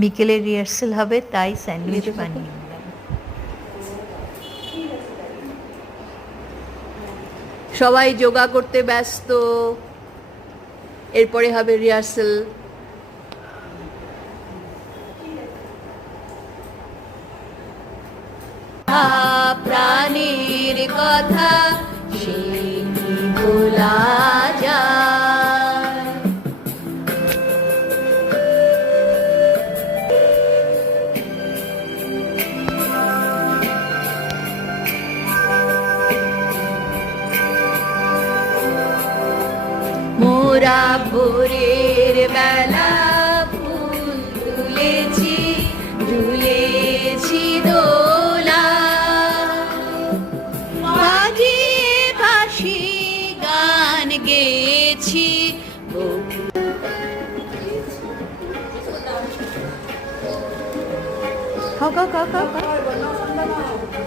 বিকেলে রিহার্সেল হবে, তাই স্যান্ডউইচ বানিয়ে নিলাম। সবাই যোগা করতে ব্যস্ত, এরপরে হবে রিহার্সেল। প্রাণের কথা সে কি ভোলা যায়? মোরা ভোরের বেলা ফুল তুলেছি, ঝুলেছি দোলা, বাজিয়ে বাঁশি গান গেয়েছি। খাও খাও খাও খাও খাও।